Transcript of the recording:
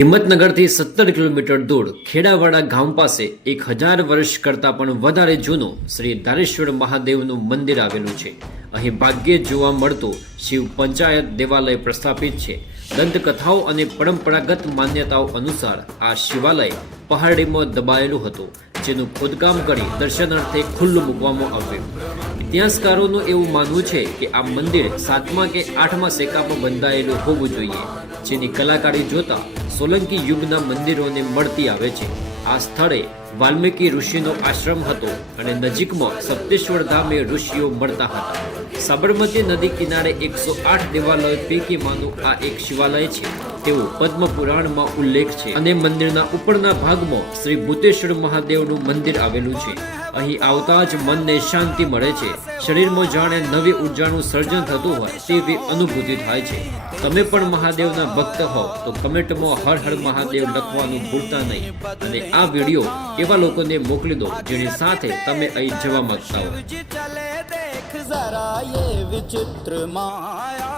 હિંમતનગરથી 17 kilometre દૂર ખેડાવાડા ગામ પાસે 1000 વર્ષ કરતાં પણ વધારે જૂનું શ્રી ધારેશ્વર મહાદેવનું મંદિર આવેલું છે. અહીં ભાગ્યે જોવા મળતું શિવ પંચાયત દેવાલય પ્રસ્થાપિત છે. દંતકથાઓ અને પરંપરાગત માન્યતાઓ અનુસાર આ શિવાલય પહાડીમાં દબાયેલું હતું, જેનું ખોદકામ કરી દર્શનાર્થે ખુલ્લું મૂકવામાં આવ્યું. ઇતિહાસકારોનું એવું માનવું છે કે આ મંદિર 7મા કે 8મા સૈકામાં બંધાયેલું હોવું જોઈએ, જેની કલાકારી જોતા સોલંકી યુગના મંદિરોને મળતી આવે છે. આ સ્થળે વાલ્મીકી ઋષિનો આશ્રમ હતો અને નજીકમાં સપ્તેશ્વર ધામે ઋષિઓ મળતા હતા. સાબરમતી નદી કિનારે 108 દેવાલયો પૈકીમાંનું આ એક શિવાલય છે તેવું પદ્મ પુરાણમાં ઉલ્લેખ છે અને મંદિરના ઉપરના ભાગમાં શ્રી ભૂતેશ્વર મહાદેવનું મંદિર આવેલું છે. અહીં આવતા જ મનને શાંતિ મળે છે. શરીરમાં જાણે નવી ઉર્જાનું સર્જન થતું હોય તેવી અનુભૂતિ થાય છે. તમે પણ મહાદેવના ભક્ત હો તો કમેન્ટમાં હર હર મહાદેવ લખવાનું ભૂલતા નહીં અને આ વિડીયો એવા લોકોને મોકલી દો જેની સાથે તમે અહીં જવા માંગતા હો. जरा ये विचित्र माया